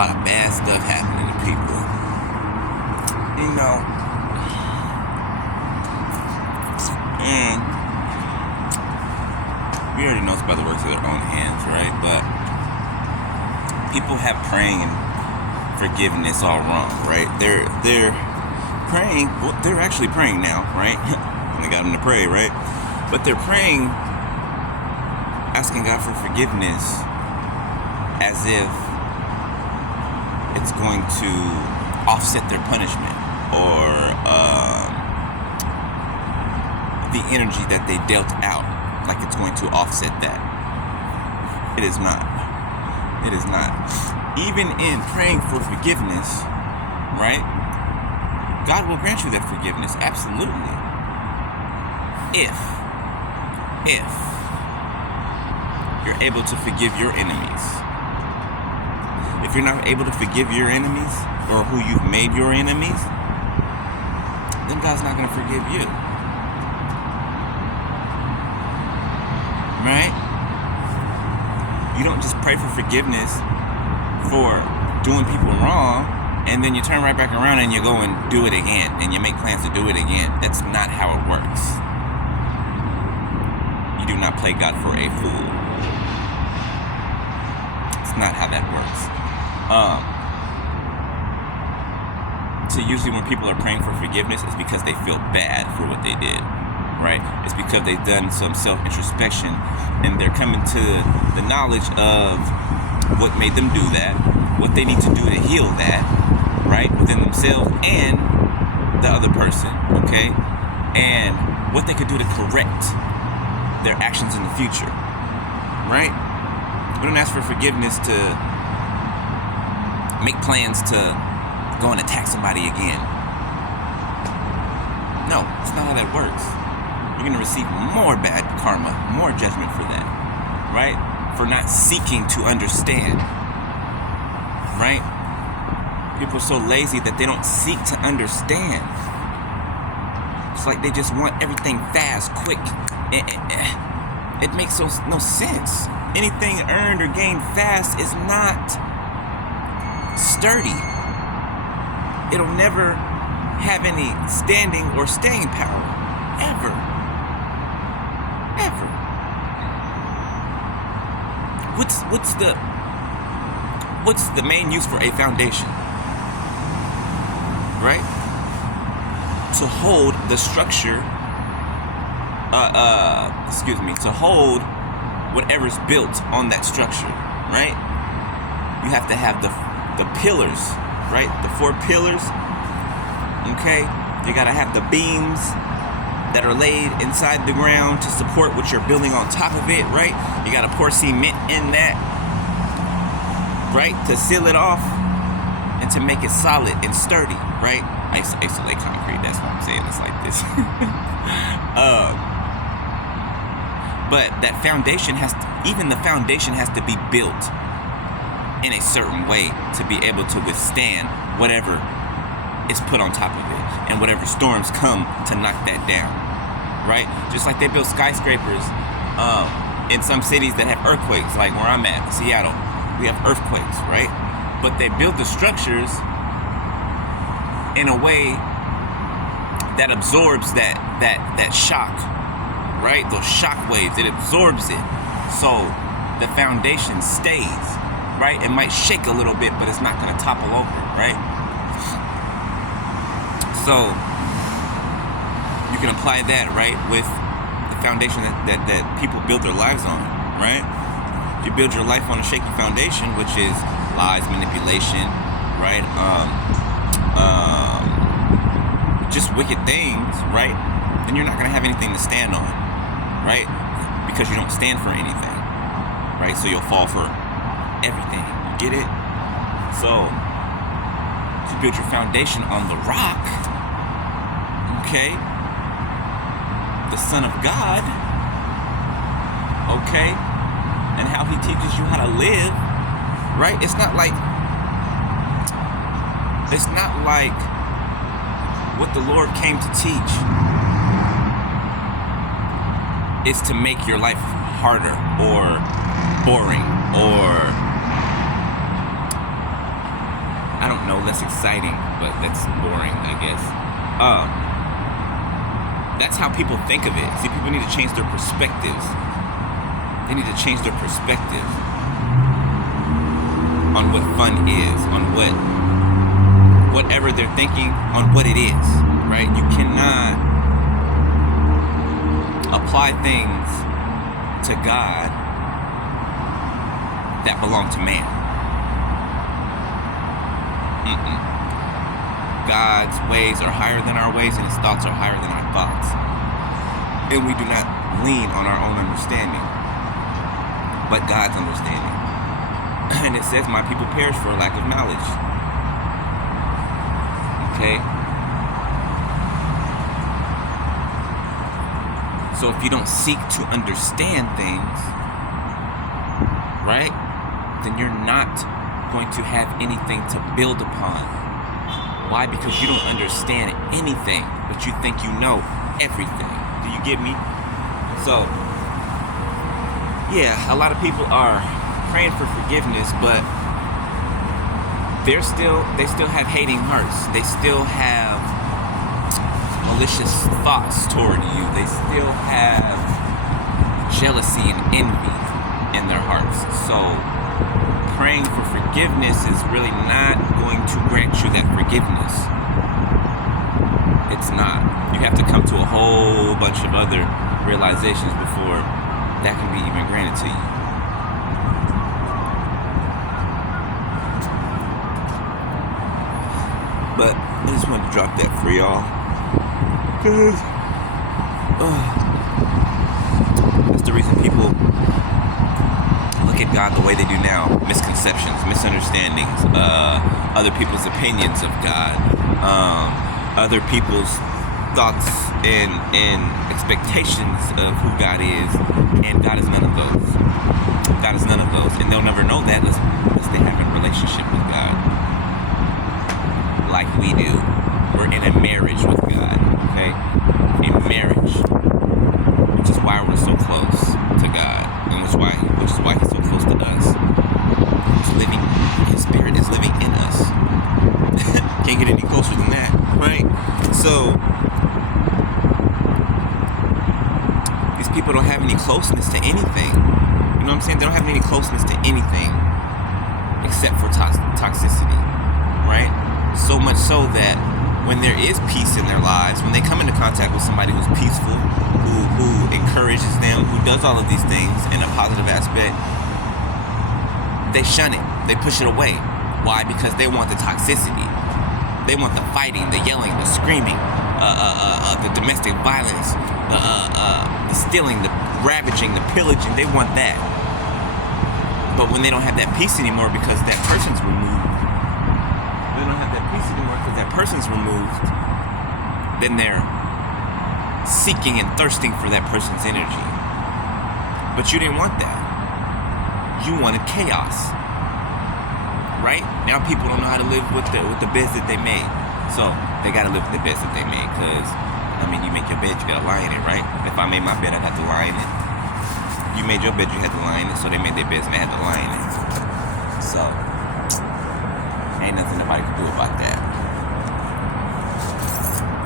lot of bad stuff happening to people. You know, and we already know it's by the works of their own hands, right? But people have praying and forgiveness all wrong, right? They're praying. Well, they're actually praying now, right? And they got them to pray, right? But they're praying, asking God for forgiveness, as if it's going to offset their punishment or the energy that they dealt out, like it's going to offset that. It is not. It is not. Even in praying for forgiveness, right? God will grant you that forgiveness, absolutely. If you're able to forgive your enemies. If you're not able to forgive your enemies or who you've made your enemies, then God's not going to forgive you. Right? You don't just pray for forgiveness for doing people wrong and then you turn right back around and you go and do it again and you make plans to do it again. That's not how it works. You do not play God for a fool. It's not how that works. So usually when people are praying for forgiveness, it's because they feel bad for what they did, right? It's because they've done some self-introspection and they're coming to the knowledge of what made them do that, what they need to do to heal that, right, within themselves and the other person, okay? And what they could do to correct their actions in the future, right? We don't ask for forgiveness to make plans to go and attack somebody again. No, it's not how that works. You're going to receive more bad karma, more judgment for that, right? For not seeking to understand, right? People are so lazy that they don't seek to understand. It's like they just want everything fast, quick. It makes no sense. Anything earned or gained fast is not sturdy. It'll never have any standing or staying power. Ever. Ever. What's the main use for a foundation? Right? To hold the structure, to hold whatever's built on that structure, right? You have to have the pillars, right? The 4 pillars, okay? You gotta have the beams that are laid inside the ground to support what you're building on top of it, right? You gotta pour cement in that, right? To seal it off and to make it solid and sturdy, right? I used to lay concrete, that's why I'm saying it's like this. But that foundation even the foundation has to be built in a certain way to be able to withstand whatever is put on top of it and whatever storms come to knock that down, right? Just like they build skyscrapers in some cities that have earthquakes, like where I'm at, Seattle, we have earthquakes, right? But they build the structures in a way that absorbs that shock, right? Those shock waves, it absorbs it. So the foundation stays, right? It might shake a little bit, but it's not going to topple over, right? So you can apply that, right, with the foundation that people build their lives on, right? You build your life on a shaky foundation, which is lies, manipulation, right? Just wicked things, right? Then you're not going to have anything to stand on, right? Because you don't stand for anything, right? So you'll fall for everything. Get it? So to build your foundation on the rock, okay? The Son of God, okay? And how he teaches you how to live, right? It's not like what the Lord came to teach is to make your life harder or boring or I don't know, less exciting, but that's boring, I guess. That's how people think of it. See, people need to change their perspectives. They need to change their perspective on what fun is, on whatever they're thinking, on what it is, right? You cannot apply things to God that belong to man. God's ways are higher than our ways, and his thoughts are higher than our thoughts. And we do not lean on our own understanding, but God's understanding. And it says, my people perish for a lack of knowledge. Okay? So if you don't seek to understand things, right, then you're not going to have anything to build upon. Why? Because you don't understand anything, but you think you know everything. Do you get me? So, yeah, a lot of people are praying for forgiveness, but they still have hating hearts. They still have malicious thoughts toward you. They still have jealousy and envy in their hearts. So praying for forgiveness is really not going to grant you that forgiveness. It's not. You have to come to a whole bunch of other realizations before that can be even granted to you. But I just wanted to drop that for y'all. Because that's the reason people look at God the way they do now. Misconceptions, misunderstandings, other people's opinions of God, other people's thoughts and expectations of who God is, and God is none of those. God is none of those, and they'll never know that unless they have a relationship with God, like we do. We're in a marriage with God, okay? A marriage, which is why we're so close to God, and which is why He's so close to us. His Spirit is living in us. Can't get any closer than that, right? So these people don't have any closeness to anything. You know what I'm saying? They don't have any closeness to anything except for toxicity, right? So much so that when there is peace in their lives, when they come into contact with somebody who's peaceful, who encourages them, who does all of these things in a positive aspect, they shun it. They push it away. Why? Because they want the toxicity. They want the fighting, the yelling, the screaming, the domestic violence, the stealing, the ravaging, the pillaging. They want that. But when they don't have that peace anymore because that person's removed, then they're seeking and thirsting for that person's energy. But you didn't want that. You wanted chaos. Right? Now people don't know how to live with the beds that they made. So they gotta live with the beds that they made, because you make your bed, you gotta lie in it, right? If I made my bed, I got to lie in it. You made your bed, you had to lie in it. So they made their beds and they had to lie in it. So ain't nothing nobody can do about that.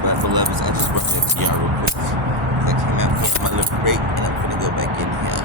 But beloveds, I just want to let y'all real quick. I came out for my little break and I'm gonna go back in here.